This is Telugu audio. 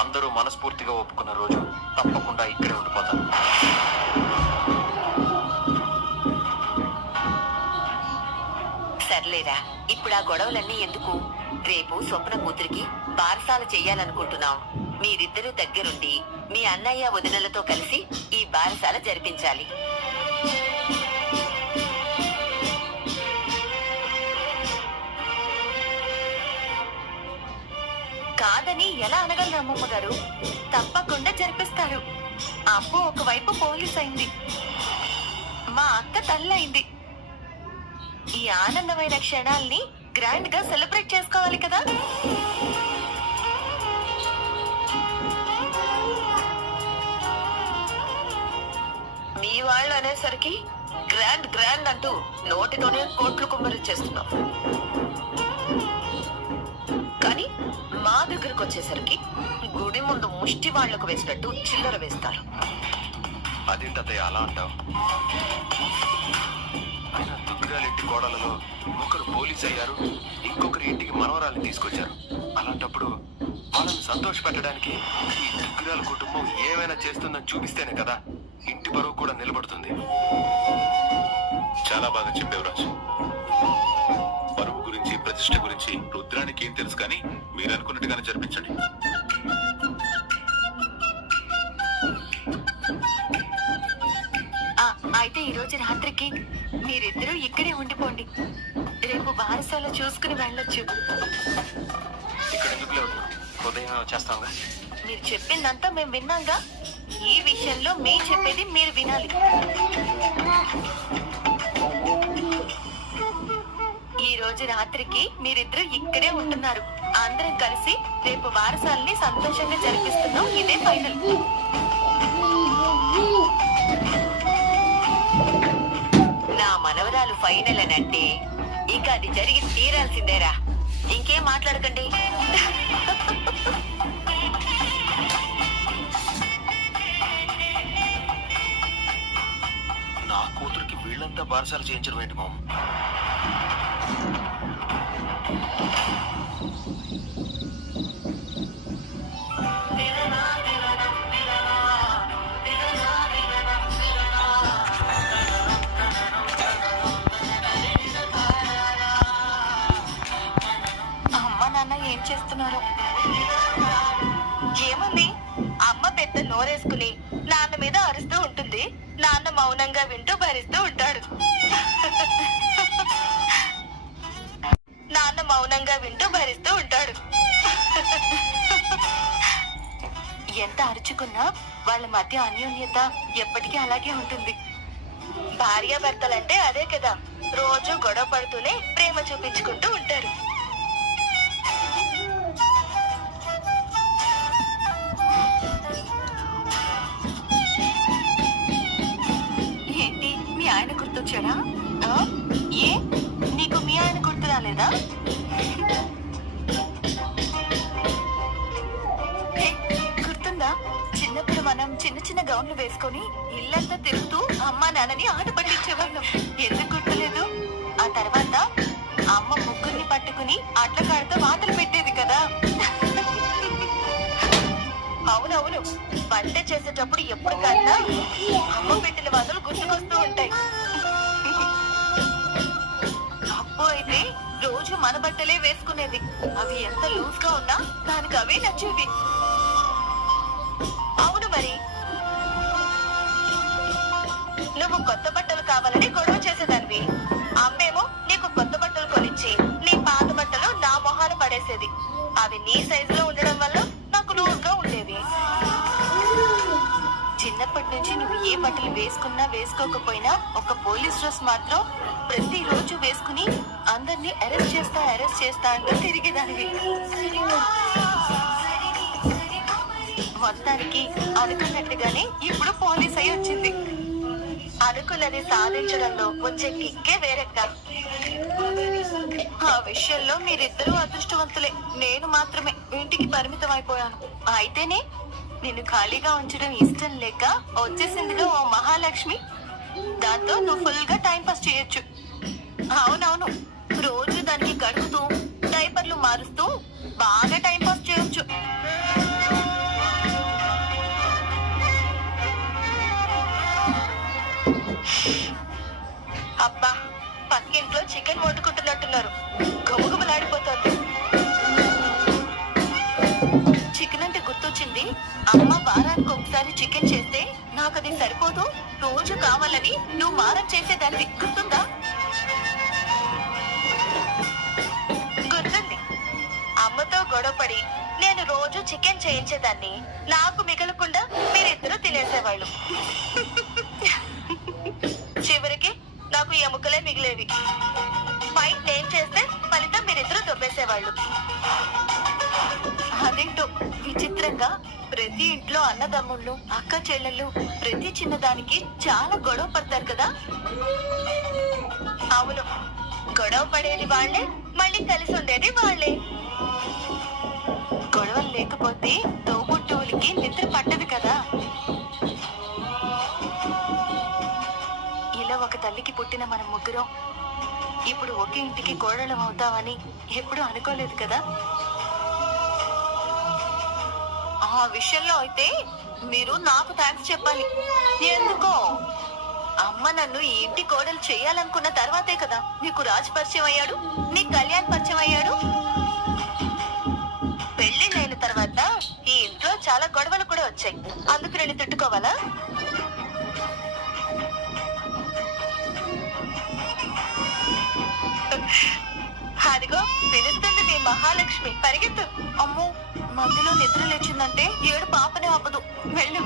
అందరూ మనస్ఫూర్తిగా ఒప్పుకున్న రోజు తప్పకుండా ఇక్కడే ఉండిపోతాను. సర్లేరా, ఇప్పుడు ఆ గొడవలన్నీ ఎందుకు? రేపు స్వప్న కూతురికి బారసాల చెయ్యాలనుకుంటున్నాం. మీరిద్దరూ దగ్గరుండి మీ అన్నయ్య వదినలతో కలిసి ఈ బారసాల జరిపించాలి. కాదని ఎలా అనగలరు అమ్మమ్మ గారు? తప్పకుండా జరిపిస్తారు. అప్పు ఒకవైపు పోలీస్ అయింది, మా అక్క తల్లయింది. ఈ ఆనందమైన క్షణాల్ని గ్రాండ్ గా సెలబ్రేట్ చేసుకోవాలి కదా. మీ వాళ్ళు అనేసరికి గ్రాండ్ గ్రాండ్ అంటూ నోటితోనే కోట్లు కుమ్మరిచ్చేస్తున్నాం. కానీ మా దగ్గరకు వచ్చేసరికి గుడి ముందు ముష్టి వాళ్లకు వేసినట్టు చిల్లర వేస్తారు. అదేంటత్తయ్య అలా అంటావు? ఆయన దుగ్గిరాల ఇంటి గోడలలో ఒకరు పోలీస్ అయ్యారు, ఇంకొకరి ఇంటికి మనవరాల్ని తీసుకొచ్చారు. అలాంటప్పుడు వాళ్ళని సంతోష పెట్టడానికి ఈ దుగ్గిరాల కుటుంబం ఏమైనా చేస్తుందని చూపిస్తేనే కదా ఇంటి పరువు కూడా నిలబడుతుంది. చాలా బాగా చెప్పావు రాజు. పరువు గురించి, ప్రతిష్ట గురించి రుద్రానికి ఏం తెలుసు, కానీ మీరు అనుకున్నట్టుగానే జరిపించండి. అయితే ఈ రోజు రాత్రికి మీరిద్దరూ ఇక్కడే ఉండిపోండి. రేపు బారసాల చూసుకుని వెళ్ళొచ్చు. ఇక్కడ ఎందుకు లేవు, ఉదయం వచ్చేస్తాంగా. మీరు చెప్పిందంతా మేము విన్నాంగా. ఈ విషయంలో మేము చెప్పేది మీరు వినాలి. ఈ రోజు రాత్రికి మీరిద్దరూ ఇక్కడే ఉంటున్నారు. అందరం కలిసి రేపు బారసాలని సంతోషంగా జరిపిస్తున్నాం. ఇదే ఫైనల్. నా మనవరాలు ఫైనల్ అని అంటే ఇక అది జరిగి తీరాల్సిందేరా. ఇంకేం మాట్లాడకండి. నా కూతురికి వీళ్ళంతా బారసాలు చేయించడం ఏంటి మామ? ఏం చేస్తున్నారు? ఏముంది, అమ్మ పెద్ద నోరేసుకుని నాన్న మీద అరుస్తూ ఉంటుంది. నాన్న మౌనంగా వింటూ భరిస్తూ ఉంటాడు. నాన్న మౌనంగా వింటూ భరిస్తూ ఉంటాడు. ఎంత అరుచుకున్నా వాళ్ళ మధ్య అన్యోన్యత ఎప్పటికీ అలాగే ఉంటుంది. భార్యాభర్తలంటే అదే కదా, రోజు గొడవ పడుతూనే ప్రేమ చూపించుకుంటూ ఉంటారు. ఏంటి, మీ ఆయన గుర్తొచ్చాడా? ఏ, నీకు మీ ఆయన గుర్తు రాలేదా? గుర్తుందా, చిన్నప్పుడు మనం చిన్న చిన్న గౌన్లు వేసుకొని ఇల్లంతా తిరుగుతూ అమ్మా నాన్నని ఆట పట్టించేవాళ్ళం. ఎందుకు గుర్తులేదు? ఆ తర్వాత అమ్మ ముగ్గురిని పట్టుకుని అట్ల కాడతో వాతలు పెట్టేది కదా. అవునవును, వంట చేసేటప్పుడు ఎప్పుడు కన్నా అమ్మ పెట్టిన వాతలు గుర్తుకొస్తూ ఉంటాయి. అప్పు అయితే రోజు మన బట్టలే వేసుకునేది. అవి ఎంత లూజ్ గా ఉన్నా దానికి అవే నచ్చేవి. అవును మరి, నువ్వు కొత్త బట్టలు కావాలని గొడవ చేసేదానివి. అమ్మేమో నీకు కొత్త బట్టలు కొనిచ్చి నీ పాత బట్టలు నా మొహాన పడేసేది. అవి నీ సైజులో ఉండడం వల్ల నాకు లూజ్ గా ఉండేవి. చిన్నప్పటి నుంచి నువ్వు ఏ బట్టలు వేసుకున్నా వేసుకోకపోయినా ఒక పోలీస్ డ్రెస్ మాత్రం ప్రతిరోజు వేసుకుని అందరినీ అరెస్ట్ చేస్తా అంటూ తిరిగేదానివి. మొత్తానికి అనుకున్నట్టుగానే ఇప్పుడు పోలీస్ అయి వచ్చింది. అనుకున్నది సాధించడంలో వచ్చే కిక్కే వేరెక్క. ఆ విషయంలో మీరిద్దరూ అదృష్టవంతులే. నేను మాత్రమే ఇంటికి పరిమితం అయిపోయాను. అయితేనే నిన్ను ఖాళీగా ఉంచడం ఇష్టం లేక వచ్చేసిందిగా ఓ మహాలక్ష్మి. దాంతో నువ్వు ఫుల్ గా టైం పాస్ చేయొచ్చు. అవునవును, రోజు దానికి గడుపుతూ డైపర్లు మారుస్తూ బాగా టైం పాస్ చేయొచ్చు. అమ్మ వారానికి ఒకసారి చికెన్ చేస్తే నాకు అది సరిపోదు, రోజు కావాలని నువ్వు మారం చేసేదాన్ని గుర్తుందా? గుర్తుంది. అమ్మతో గొడవపడి నేను రోజు చికెన్ చేయించేదాన్ని, నాకు మిగలకుండా మీరిద్దరూ తినేసేవాళ్ళు. చివరికి నాకు ఎముకలే మిగిలేవి. ఫైట్ నేను చేస్తే ఫలితం మీరిద్దరూ దొబ్బేసేవాళ్ళు. అదేంటో విచిత్రంగా ప్రతి ఇంట్లో అన్నదమ్ముళ్ళు అక్క చెల్లెళ్ళు ప్రతి చిన్నదానికి చాలా గొడవ పడతారు కదా. అవును, గొడవ పడేది వాళ్లే, మళ్ళీ కలిసి ఉండేది వాళ్లే. గొడవలు లేకపోతే తోబుట్టువులకి నిద్ర పట్టదు కదా. ఇలా ఒక తల్లికి పుట్టిన మనం ముగ్గురం ఇప్పుడు ఒకే ఇంటికి కోడళ్ళం అవుతామని ఎప్పుడూ అనుకోలేదు కదా. ఆ విషయంలో అయితే మీరు నాకు థ్యాంక్స్ చెప్పాలి. ఎందుకో అమ్మ నన్ను ఈ ఇంటి కోడలు చేయాలనుకున్న తర్వాతే కదా నీకు రాజ్ పరిచయం అయ్యాడు, నీ కళ్యాణ్ పరిచయం అయ్యాడు. పెళ్లి అయిన తర్వాత ఈ ఇంట్లో చాలా గొడవలు కూడా వచ్చాయి. అందుకు నేను తిట్టుకోవాలా? అదిగో పిలుస్తుంది మీ మహాలక్ష్మి, పరిగెత్తు. అమ్మో, మధ్యలో నిద్ర లేచిందంటే ఏడు పాపనే అవ్వదు. వెళ్ళు.